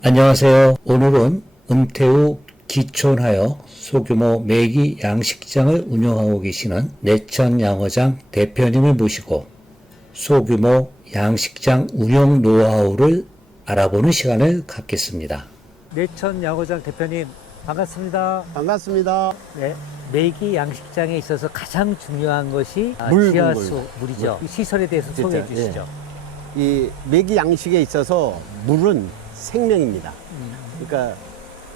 안녕하세요. 오늘은 은퇴 후 기촌하여 소규모 메기 양식장을 운영하고 계시는 내천 양어장 대표님을 모시고 소규모 양식장 운영 노하우를 알아보는 시간을 갖겠습니다. 내천 양어장 대표님 반갑습니다. 반갑습니다. 네, 메기 양식장에 있어서 가장 중요한 것이 물 지하수 물이죠. 이 시설에 대해서 소개해 주시죠. 이 메기 양식에 있어서 물은 생명입니다. 그러니까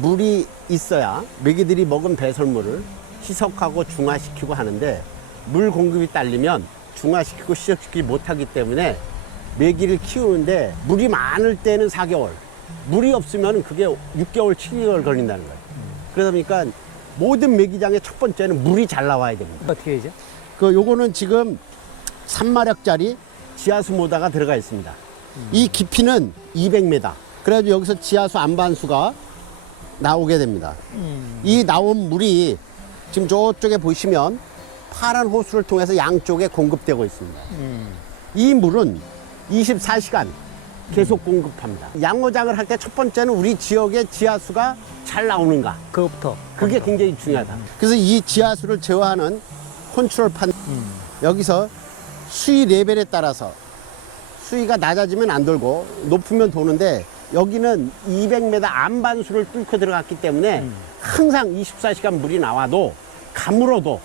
물이 있어야 메기들이 먹은 배설물을 희석하고 중화시키고 하는데 물 공급이 딸리면 중화시키고 희석시키지 못하기 때문에 메기를 키우는데 물이 많을 때는 4개월, 물이 없으면 그게 6개월, 7개월 걸린다는 거예요. 그러다 보니까 모든 메기장의 첫 번째는 물이 잘 나와야 됩니다. 어떻게 되죠? 요거는 지금 3마력짜리 지하수 모다가 들어가 있습니다. 이 깊이는 200m. 그래가지고 여기서 지하수 안반수가 나오게 됩니다. 이 나온 물이 지금 저쪽에 보시면 파란 호수를 통해서 양쪽에 공급되고 있습니다. 이 물은 24시간 계속 공급합니다. 양어장을 할 때 첫 번째는 우리 지역의 지하수가 잘 나오는가. 그것부터. 그게 굉장히 중요하다. 그래서 이 지하수를 제어하는 컨트롤판, 여기서 수위 레벨에 따라서 수위가 낮아지면 안 돌고 높으면 도는데 여기는 200m 안반수를 뚫고 들어갔기 때문에 항상 24시간 물이 나와도 가물어도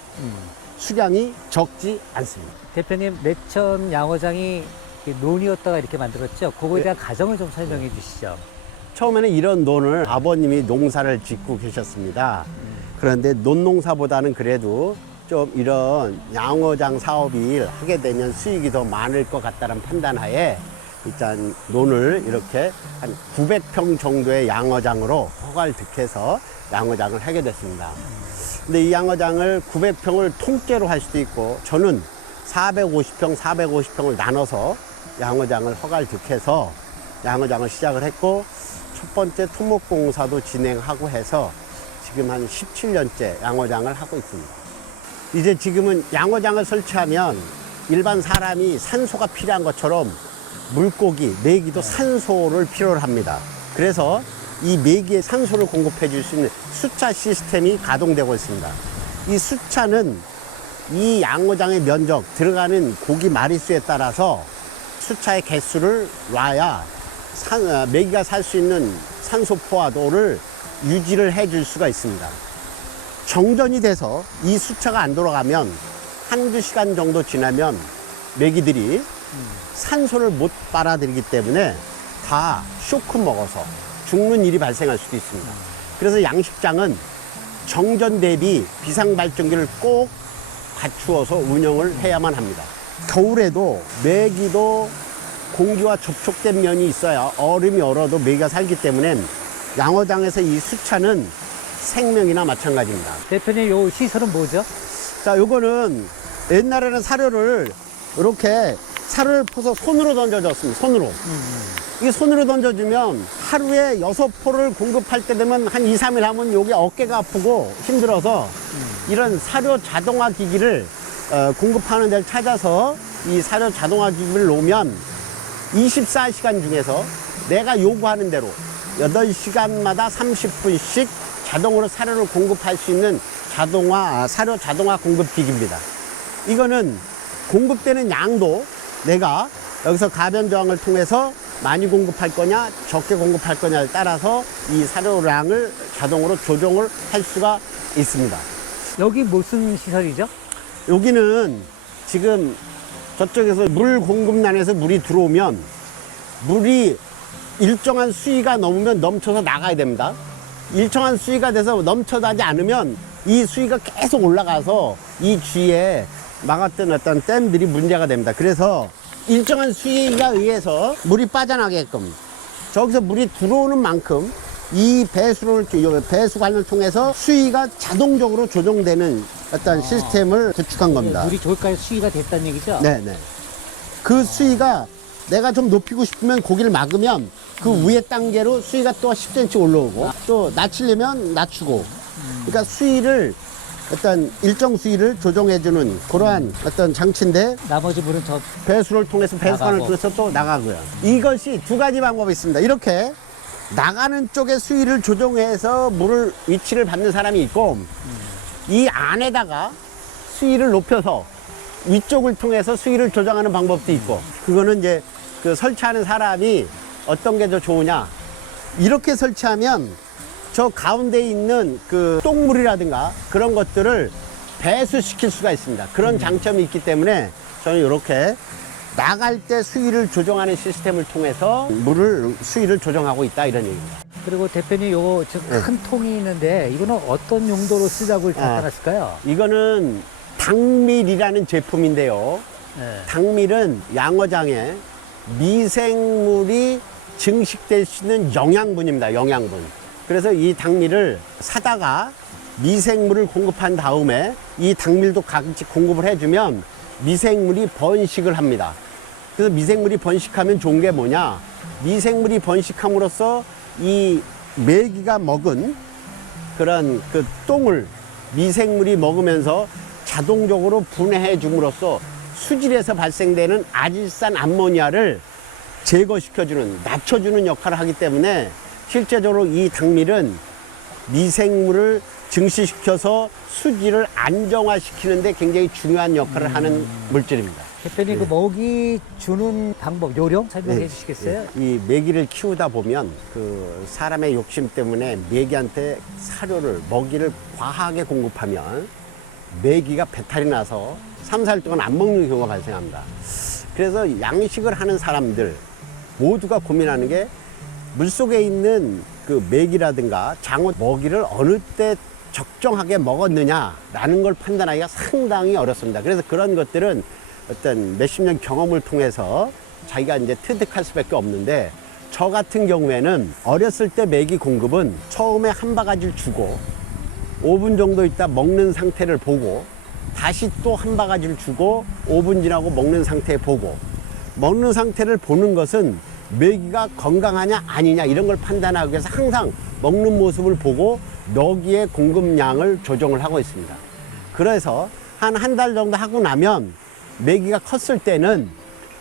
수량이 적지 않습니다. 대표님, 내천 양어장이 논이었다가 이렇게 만들었죠? 그거에 대한 과정을 좀 설명해 주시죠. 처음에는 이런 논을 아버님이 농사를 짓고 계셨습니다. 그런데 논농사보다는 그래도 좀 이런 양어장 사업이 하게 되면 수익이 더 많을 것 같다는 판단하에 일단 논을 이렇게 한 900평 정도의 양어장으로 허가를 득해서 양어장을 하게 됐습니다. 근데 이 양어장을 900평을 통째로 할 수도 있고 저는 450평, 450평을 나눠서 양어장을 허가를 득해서 양어장을 시작을 했고 첫 번째 토목공사도 진행하고 해서 지금 한 17년째 양어장을 하고 있습니다. 이제 지금은 양어장을 설치하면 일반 사람이 산소가 필요한 것처럼 물고기, 메기도 산소를 필요로 합니다. 그래서 이 메기에 산소를 공급해 줄 수 있는 수차 시스템이 가동되고 있습니다. 이 수차는 이 양어장의 면적, 들어가는 고기 마리수에 따라서 수차의 개수를 놔야 메기가 살 수 있는 산소 포화도를 유지를 해 줄 수가 있습니다. 정전이 돼서 이 수차가 안 돌아가면 한두 시간 정도 지나면 메기들이 산소를 못 빨아들이기 때문에 다 쇼크 먹어서 죽는 일이 발생할 수도 있습니다. 그래서 양식장은 정전 대비 비상발전기를 꼭 갖추어서 운영을 해야만 합니다. 겨울에도 메기도 공기와 접촉된 면이 있어야 얼음이 얼어도 메기가 살기 때문에 양어장에서 이 수차는 생명이나 마찬가지입니다. 대표님, 요 시설은 뭐죠? 자, 요거는 옛날에는 사료를 이렇게 사료를 퍼서 손으로 던져줬습니다. 손으로. 이 손으로 던져주면 하루에 6포를 공급할 때 되면 한 2, 3일 하면 여기 어깨가 아프고 힘들어서 이런 사료 자동화 기기를 공급하는 데를 찾아서 이 사료 자동화 기기를 놓으면 24시간 중에서 내가 요구하는 대로 8시간마다 30분씩 자동으로 사료를 공급할 수 있는 사료 자동화 공급 기기입니다. 이거는 공급되는 양도 내가 여기서 가변 저항을 통해서 많이 공급할 거냐 적게 공급할 거냐에 따라서 이 사료량을 자동으로 조정을 할 수가 있습니다. 여기 무슨 시설이죠? 여기는 지금 저쪽에서 물 공급난에서 물이 들어오면 물이 일정한 수위가 넘으면 넘쳐서 나가야 됩니다. 일정한 수위가 돼서 넘쳐나지 않으면 이 수위가 계속 올라가서 이 주위에 막았던 어떤 댐들이 문제가 됩니다. 그래서 일정한 수위가 의해서 물이 빠져나게끔 저기서 물이 들어오는 만큼 이 배수관을 통해서 수위가 자동적으로 조정되는 어떤 시스템을 구축한 겁니다. 물이 저기까지 수위가 됐다는 얘기죠? 네네. 그 수위가 내가 좀 높이고 싶으면 고기를 막으면 그 위에 단계로 수위가 또 10cm 올라오고 또 낮추려면 낮추고 그러니까 수위를 어떤 일정 수위를 조정해주는 그러한 어떤 장치인데 나머지 물은 저 배수를 통해서 배수관을 나가고. 통해서 또 나가고요. 이것이 두 가지 방법이 있습니다. 이렇게 나가는 쪽에 수위를 조정해서 물을 위치를 받는 사람이 있고 이 안에다가 수위를 높여서 위쪽을 통해서 수위를 조정하는 방법도 있고 그거는 이제 그 설치하는 사람이 어떤 게 더 좋으냐 이렇게 설치하면 저 가운데 있는 그 똥물이라든가 그런 것들을 배수시킬 수가 있습니다. 그런 장점이 있기 때문에 저는 이렇게 나갈 때 수위를 조정하는 시스템을 통해서 물을 수위를 조정하고 있다 이런 얘기입니다. 그리고 대표님 요거 지금 큰 통이 있는데 이거는 어떤 용도로 쓰자고 이렇게 나타났을까요? 이거는 당밀이라는 제품인데요. 네. 당밀은 양어장에 미생물이 증식될 수 있는 영양분입니다. 영양분. 그래서 이 당밀을 사다가 미생물을 공급한 다음에 이 당밀도 같이 공급을 해주면 미생물이 번식을 합니다. 그래서 미생물이 번식하면 좋은 게 뭐냐? 미생물이 번식함으로써 이 메기가 먹은 그런 그 똥을 미생물이 먹으면서 자동적으로 분해해 줌으로써 수질에서 발생되는 아질산 암모니아를 제거시켜주는, 낮춰주는 역할을 하기 때문에 실제적으로 이 당밀은 미생물을 증식시켜서 수질을 안정화시키는 데 굉장히 중요한 역할을 하는 물질입니다. 대표님 그 먹이 주는 방법, 요령 설명해 네. 주시겠어요? 이 메기를 키우다 보면 그 사람의 욕심 때문에 메기한테 사료를, 먹이를 과하게 공급하면 메기가 배탈이 나서 3, 4일 동안 안 먹는 경우가 발생합니다. 그래서 양식을 하는 사람들 모두가 고민하는 게 물속에 있는 그 메기라든가 장어 먹이를 어느 때 적정하게 먹었느냐라는 걸 판단하기가 상당히 어렵습니다. 그래서 그런 것들은 어떤 몇십 년 경험을 통해서 자기가 이제 터득할 수밖에 없는데 저 같은 경우에는 어렸을 때 메기 공급은 처음에 한 바가지를 주고 5분 정도 있다 먹는 상태를 보고 다시 또 한 바가지를 주고 5분 지나고 먹는 상태 보고 먹는 상태를 보는 것은 메기가 건강하냐 아니냐 이런 걸 판단하기 위해서 항상 먹는 모습을 보고 먹이의 공급량을 조정을 하고 있습니다. 그래서 한 달 정도 하고 나면 메기가 컸을 때는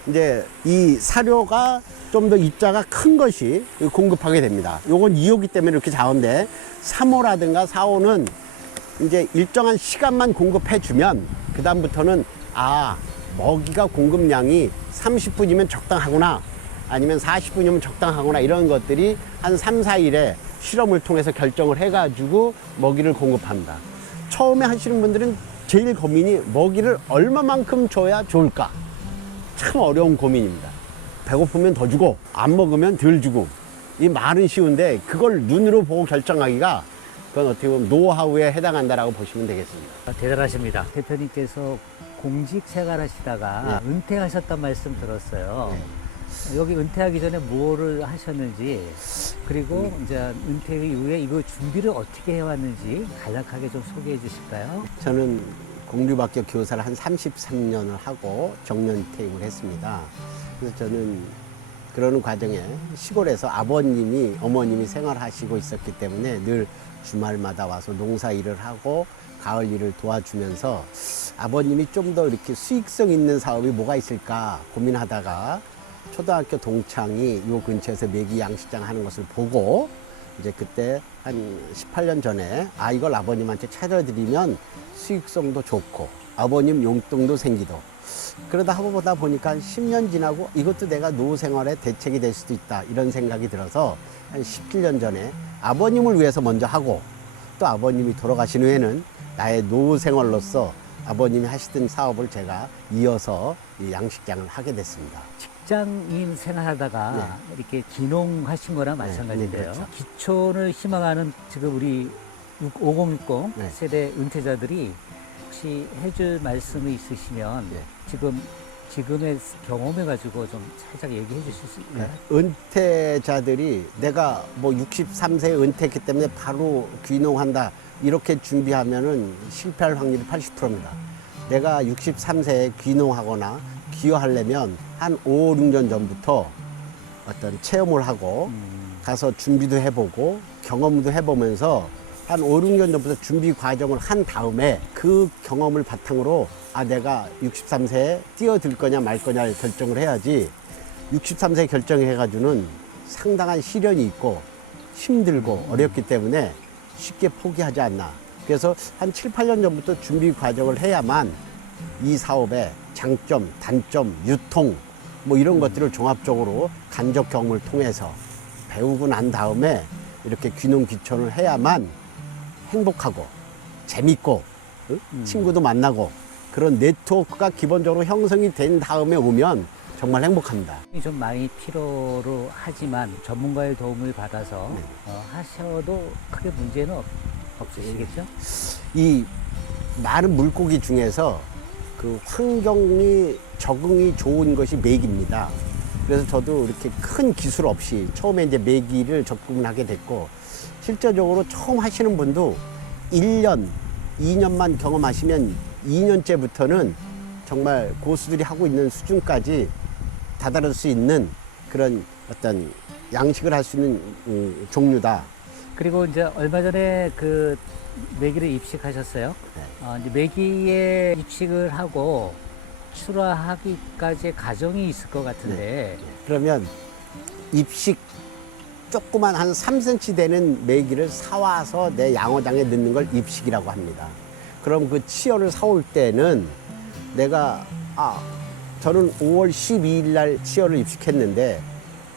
이제 이 사료가 좀 더 입자가 큰 것이 공급하게 됩니다. 요건 2호기 때문에 이렇게 작은데 3호라든가 4호는 이제 일정한 시간만 공급해 주면 그 다음부터는 먹이가 공급량이 30분이면 적당하구나 아니면 40분이면 적당하구나 이런 것들이 한 3, 4일에 실험을 통해서 결정을 해가지고 먹이를 공급합니다. 처음에 하시는 분들은 제일 고민이 먹이를 얼마만큼 줘야 좋을까? 참 어려운 고민입니다. 배고프면 더 주고 안 먹으면 덜 주고 이 말은 쉬운데 그걸 눈으로 보고 결정하기가 그건 어떻게 보면 노하우에 해당한다라고 보시면 되겠습니다. 대단하십니다. 대표님께서 공직 생활하시다가 은퇴하셨단 말씀 들었어요. 여기 은퇴하기 전에 뭐를 하셨는지 그리고 이제 은퇴 이후에 이거 준비를 어떻게 해왔는지 간략하게 좀 소개해 주실까요? 저는 공립학교 교사를 한 33년을 하고 정년 퇴임을 했습니다. 그래서 저는 그러는 과정에 시골에서 아버님이 어머님이 생활하시고 있었기 때문에 늘 주말마다 와서 농사 일을 하고 가을 일을 도와주면서 아버님이 좀 더 이렇게 수익성 있는 사업이 뭐가 있을까 고민하다가 초등학교 동창이 요 근처에서 메기 양식장 하는 것을 보고 이제 그때 한 18년 전에 이걸 아버님한테 차려드리면 수익성도 좋고 아버님 용돈도 생기도 그러다 보다 보니까 한 10년 지나고 이것도 내가 노후 생활에 대책이 될 수도 있다 이런 생각이 들어서 한 17년 전에 아버님을 위해서 먼저 하고 또 아버님이 돌아가신 후에는 나의 노후 생활로서 아버님이 하시던 사업을 제가 이어서 이 양식장을 하게 됐습니다. 직장인 생활하다가 이렇게 귀농하신 거랑 마찬가지인데요. 그렇죠. 기촌을 희망하는 지금 우리 5060 세대 은퇴자들이 혹시 해줄 말씀이 있으시면 지금의 경험해가지고 좀 살짝 얘기해 주실 수 있나요? 은퇴자들이 내가 뭐 63세에 은퇴했기 때문에 바로 귀농한다 이렇게 준비하면은 실패할 확률이 80%입니다. 내가 63세에 귀농하거나 귀화하려면 한 5, 6년 전부터 어떤 체험을 하고 가서 준비도 해보고 경험도 해보면서 한 5, 6년 전부터 준비 과정을 한 다음에 그 경험을 바탕으로 내가 63세에 뛰어들 거냐 말 거냐를 결정을 해야지 63세에 결정해가지고는 상당한 시련이 있고 힘들고 어렵기 때문에 쉽게 포기하지 않나. 그래서 한 7, 8년 전부터 준비 과정을 해야만 이 사업의 장점, 단점, 유통 뭐 이런 것들을 종합적으로 간접 경험을 통해서 배우고 난 다음에 이렇게 귀농귀촌을 해야만 행복하고 재밌고 친구도 만나고 그런 네트워크가 기본적으로 형성이 된 다음에 오면 정말 행복합니다. 좀 많이 필요로 하지만 전문가의 도움을 받아서 하셔도 크게 문제는 없으시겠죠? 이 많은 물고기 중에서 그 환경이 적응이 좋은 것이 메기입니다. 그래서 저도 이렇게 큰 기술 없이 처음에 이제 메기를 접근하게 됐고, 실제적으로 처음 하시는 분도 1년, 2년만 경험하시면 2년째부터는 정말 고수들이 하고 있는 수준까지 다다를 수 있는 그런 어떤 양식을 할 수 있는 종류다. 그리고 이제 얼마 전에 그 메기를 입식하셨어요. 네. 이제 메기에 입식을 하고 출하하기까지의 과정이 있을 것 같은데. 그러면 입식 조그만 한 3cm 되는 메기를 사와서 내 양어장에 넣는 걸 입식이라고 합니다. 그럼 그 치어를 사올 때는 내가 저는 5월 12일 날 치어를 입식했는데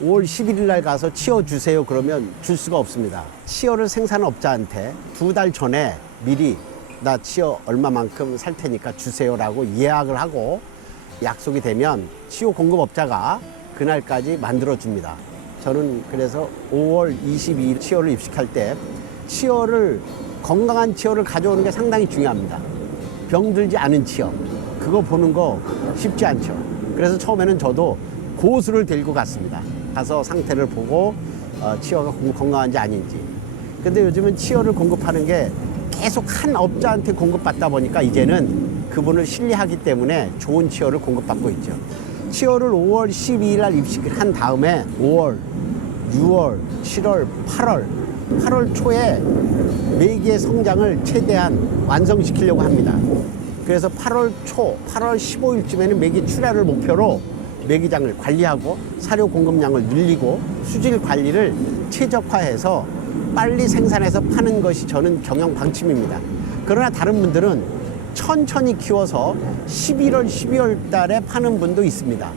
5월 11일 날 가서 치어 주세요 그러면 줄 수가 없습니다. 치어를 생산업자한테 2달 전에 미리 나 치어 얼마만큼 살 테니까 주세요라고 예약을 하고 약속이 되면 치어 공급업자가 그날까지 만들어 줍니다. 저는 그래서 5월 22일 치어를 입식할 때 건강한 치어를 가져오는 게 상당히 중요합니다. 병들지 않은 치어, 그거 보는 거 쉽지 않죠. 그래서 처음에는 저도 고수를 데리고 갔습니다. 가서 상태를 보고 치어가 건강한지 아닌지. 근데 요즘은 치어를 공급하는 게 계속 한 업자한테 공급받다 보니까 이제는 그분을 신뢰하기 때문에 좋은 치어를 공급받고 있죠. 치어를 5월 12일 날 입식을 한 다음에 5월, 6월, 7월, 8월 초에 메기의 성장을 최대한 완성시키려고 합니다. 그래서 8월 초, 8월 15일쯤에는 메기 출하를 목표로 메기장을 관리하고 사료 공급량을 늘리고 수질 관리를 최적화해서 빨리 생산해서 파는 것이 저는 경영 방침입니다. 그러나 다른 분들은 천천히 키워서 11월, 12월 달에 파는 분도 있습니다.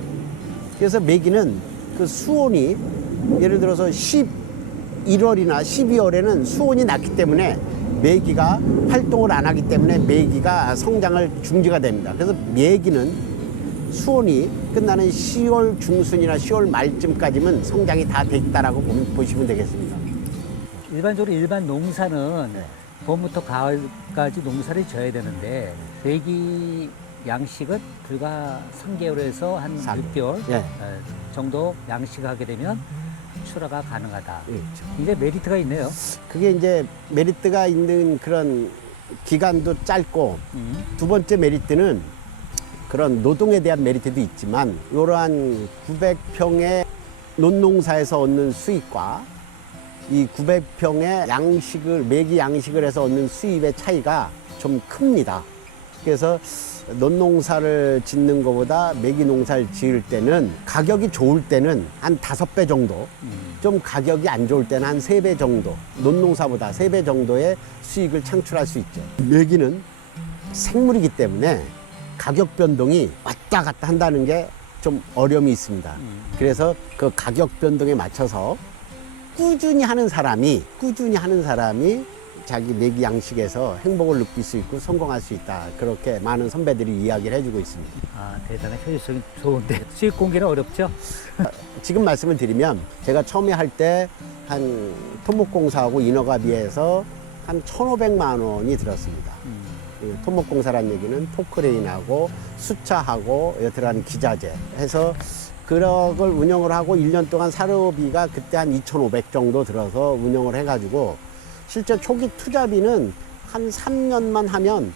그래서 메기는 그 수온이 예를 들어서 11월이나 12월에는 수온이 낮기 때문에 메기가 활동을 안 하기 때문에 메기가 성장을 중지가 됩니다. 그래서 메기는 수온이 끝나는 10월 중순이나 10월 말쯤까지는 성장이 다 돼 있다라고 보시면 되겠습니다. 일반적으로 일반 농사는 봄부터 가을까지 농사를 져야 되는데 메기 양식은 불과 3개월에서 한 6개월 정도 양식하게 되면 출하가 가능하다. 이제 메리트가 있네요. 그게 이제 메리트가 있는 그런 기간도 짧고 두 번째 메리트는 그런 노동에 대한 메리트도 있지만 이러한 900평의 논농사에서 얻는 수익과 이 900평의 양식을 메기 양식을 해서 얻는 수입의 차이가 좀 큽니다. 그래서 논농사를 짓는 것보다 메기 농사를 지을 때는 가격이 좋을 때는 한 5배 정도, 좀 가격이 안 좋을 때는 한 3배 정도, 논농사보다 3배 정도의 수익을 창출할 수 있죠. 메기는 생물이기 때문에 가격 변동이 왔다 갔다 한다는 게 좀 어려움이 있습니다. 그래서 그 가격 변동에 맞춰서 꾸준히 하는 사람이 자기 메기 양식에서 행복을 느낄 수 있고 성공할 수 있다. 그렇게 많은 선배들이 이야기를 해주고 있습니다. 대단히 효율성이 좋은데 수익 공개는 어렵죠? 지금 말씀을 드리면 제가 처음에 할 때 한 토목공사하고 인허가비에서 한 1,500만 원이 들었습니다. 토목공사란 얘기는 포크레인하고 수차하고 여태한 기자재 해서 그런 걸 운영을 하고 1년 동안 사료비가 그때 한 2,500 정도 들어서 운영을 해가지고 실제 초기 투자비는 한 3년만 하면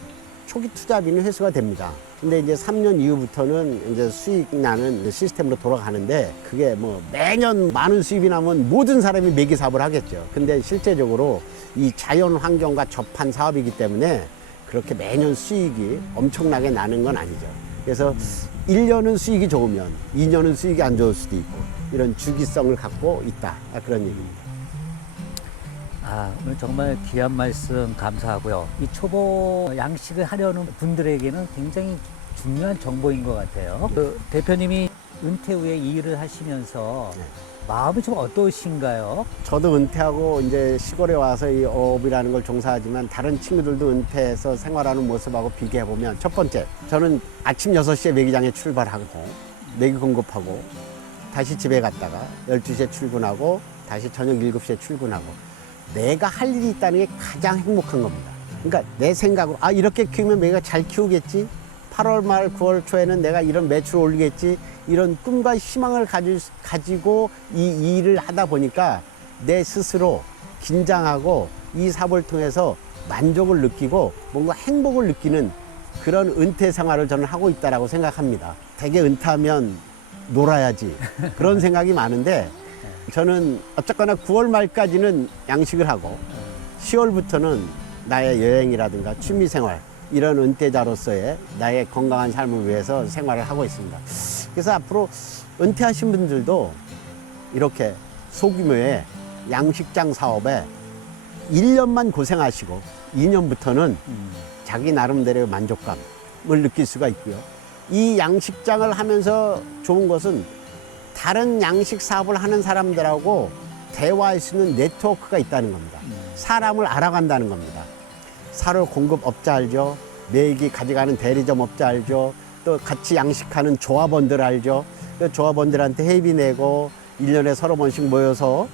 초기 투자비는 회수가 됩니다. 근데 이제 3년 이후부터는 이제 수익 나는 시스템으로 돌아가는데 그게 뭐 매년 많은 수입이 나면 모든 사람이 메기 사업을 하겠죠. 근데 실제적으로 이 자연 환경과 접한 사업이기 때문에 그렇게 매년 수익이 엄청나게 나는 건 아니죠. 그래서 1년은 수익이 좋으면 2년은 수익이 안 좋을 수도 있고 이런 주기성을 갖고 있다. 그런 얘기입니다. 오늘 정말 귀한 말씀 감사하고요. 이 초보 양식을 하려는 분들에게는 굉장히 중요한 정보인 것 같아요. 그 대표님이 은퇴 후에 이 일을 하시면서 네. 마음이 좀 어떠신가요? 저도 은퇴하고 이제 시골에 와서 이 어업이라는 걸 종사하지만 다른 친구들도 은퇴해서 생활하는 모습하고 비교해보면 첫 번째, 저는 아침 6시에 매기장에 출발하고 매기 공급하고 다시 집에 갔다가 12시에 출근하고 다시 저녁 7시에 출근하고 내가 할 일이 있다는 게 가장 행복한 겁니다. 그러니까 내 생각으로 이렇게 키우면 매기가 잘 키우겠지, 8월 말 9월 초에는 내가 이런 매출을 올리겠지, 이런 꿈과 희망을 가지고 이 일을 하다 보니까 내 스스로 긴장하고 이 사업을 통해서 만족을 느끼고 뭔가 행복을 느끼는 그런 은퇴 생활을 저는 하고 있다고 생각합니다. 대개 은퇴하면 놀아야지 그런 생각이 많은데 저는 어쨌거나 9월 말까지는 양식을 하고 10월부터는 나의 여행이라든가 취미생활, 이런 은퇴자로서의 나의 건강한 삶을 위해서 생활을 하고 있습니다. 그래서 앞으로 은퇴하신 분들도 이렇게 소규모의 양식장 사업에 1년만 고생하시고 2년부터는 자기 나름대로의 만족감을 느낄 수가 있고요. 이 양식장을 하면서 좋은 것은 다른 양식 사업을 하는 사람들하고 대화할 수 있는 네트워크가 있다는 겁니다. 사람을 알아간다는 겁니다. 사료 공급업자 알죠? 매기 가져가는 대리점 업자 알죠? 또 같이 양식하는 조합원들 알죠? 그 조합원들한테 회비 내고 1년에 서너 번씩 모여서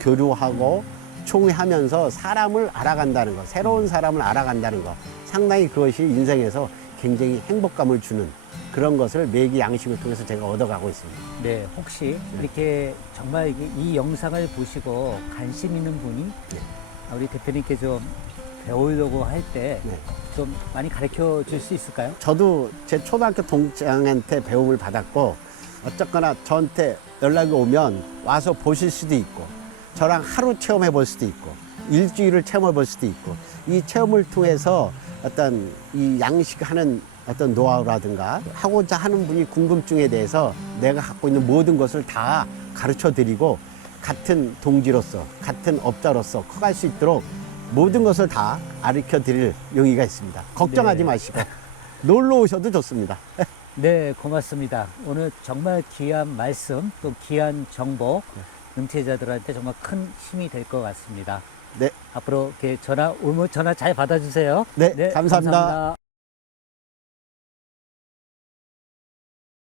교류하고 총회하면서 사람을 알아간다는 것, 새로운 사람을 알아간다는 것, 상당히 그것이 인생에서 굉장히 행복감을 주는 그런 것을 매기 양식을 통해서 제가 얻어가고 있습니다. 네, 혹시 이렇게 정말 이 영상을 보시고 관심 있는 분이 우리 대표님께 좀 배우려고 할 때 좀 많이 가르쳐 줄 수 있을까요? 저도 제 초등학교 동창한테 배움을 받았고 어쨌거나 저한테 연락이 오면 와서 보실 수도 있고 저랑 하루 체험해 볼 수도 있고 일주일을 체험해 볼 수도 있고 이 체험을 통해서 어떤 이 양식하는 어떤 노하우라든가 하고자 하는 분이 궁금증에 대해서 내가 갖고 있는 모든 것을 다 가르쳐 드리고 같은 동지로서 같은 업자로서 커갈 수 있도록 모든 것을 다 가르쳐 드릴 용의가 있습니다. 걱정하지 마시고 놀러 오셔도 좋습니다. 네, 고맙습니다. 오늘 정말 귀한 말씀, 또 귀한 정보, 은퇴자들한테 정말 큰 힘이 될 것 같습니다. 네. 앞으로 이렇게 전화 오면 전화 잘 받아주세요. 네, 감사합니다.